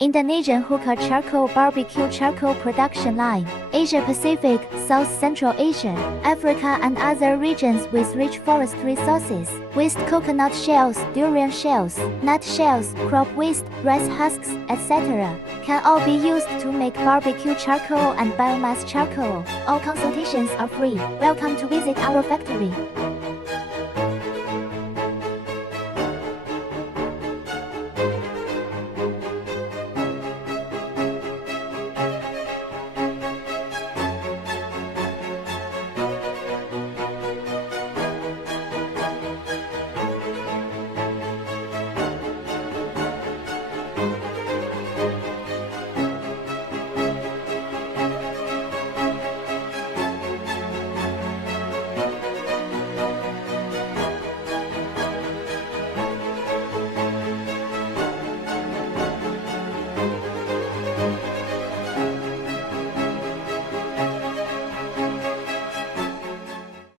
Indonesian hookah charcoal barbecue charcoal production line, Asia Pacific, South Central Asia, Africa and other regions with rich forest resources, waste coconut shells, durian shells, nut shells, crop waste, rice husks, etc. can all be used to make barbecue charcoal and biomass charcoal. All consultations are free. Welcome to visit our factory.